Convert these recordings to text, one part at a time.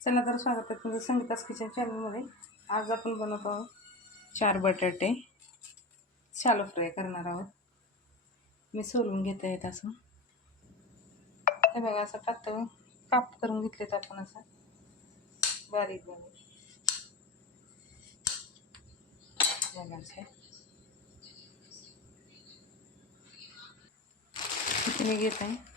चला तर स्वागत आहे तुमचं संगीतास किचन चॅनलमध्ये. आज आपण बनवत आहोत चार बटाटे. शालो फ्राय करणार आहोत. मी सोलून घेत आहेत असं. हे बघा असं पातळ काप करून घेतलेत आपण असं. बारीक बारीक. जगाचे मी घेत. आहे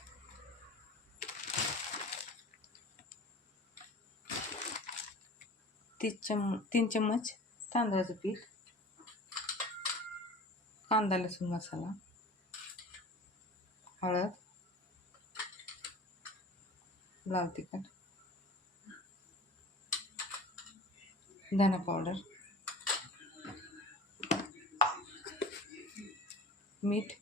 तीस चम तीन चम्मच तांदळाचं पीठ कांदा लसूण मसाला हळद लाल तिखट धना पावडर मीठ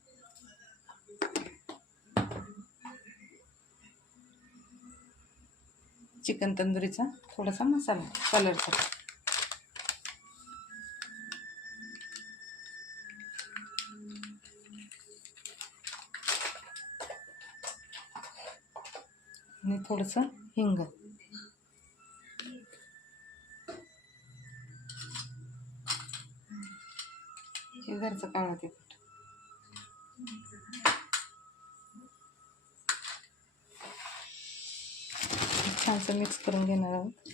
चिकन तंदुरीचा थोडासा मसाला कलरचा. आणि थोडंसं हिंग. हे घरचं काळा तिखट. छानसं मिक्स करून घेणार आहोत.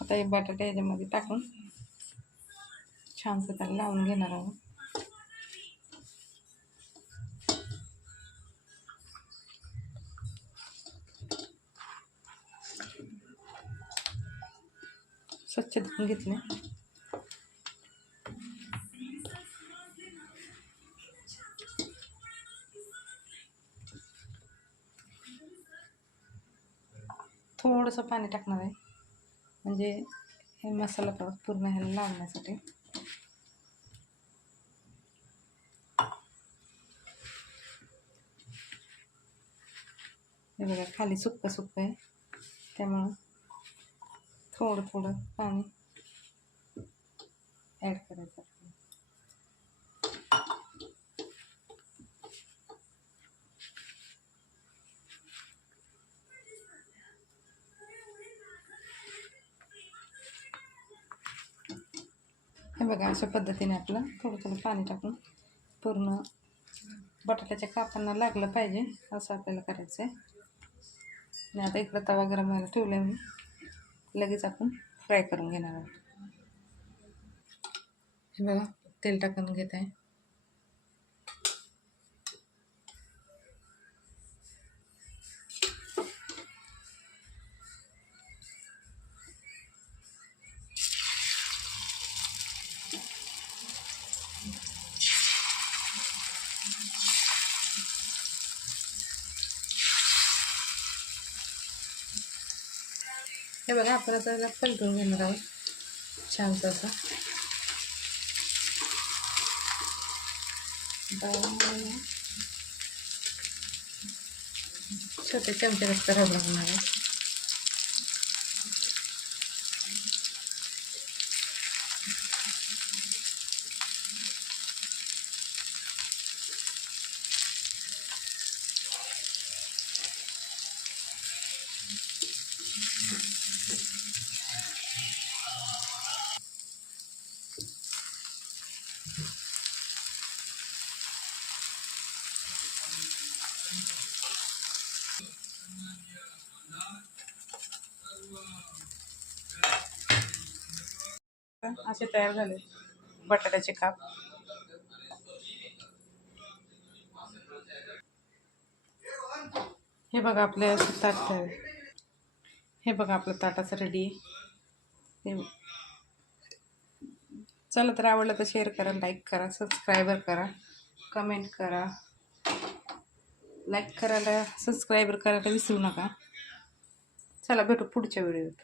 आता हे बटाटे याच्यामध्ये टाकून छानसं त्याला लावून घेणार आहोत. स्वच्छ धुवून घेतले. थोडंसं पाणी टाकणार आहे. म्हणजे हे मसाला परत पूर्ण ह्याला लावण्यासाठी. हे बघा खाली सुक्क सुक्क आहे. त्यामुळं थोडं थोडं पाणी ॲड करायचं. हे बघा अशा पद्धतीने आपलं थोडं थोडं पाणी टाकून पूर्ण बटाट्याच्या कापांना लागलं पाहिजे असं आपल्याला करायचं आहे आणि आता इकडं तवा गरम व्हायला ठेवलं मी. लगेच आपण फ्राय करून घेणार आहोत. हे बघा तेल टाकून घेत आहे. हे बघा आपण आता त्याला पलटून घेणार आहोत. छानसं असं छोट्या छोटे चमचे लागणार आहे. असे तयार झाले बटाट्याचे काप. हे बघा आपले असं ताट तयार. हे बघा आपलं ताटाचं रेडी आहे हे चला तर आवडलं तर शेअर करा लाईक करा सबस्क्रायबर करा कमेंट करा. लाईक करायला सबस्क्रायबर करायला विसरू नका. चला भेटू पुढच्या व्हिडिओत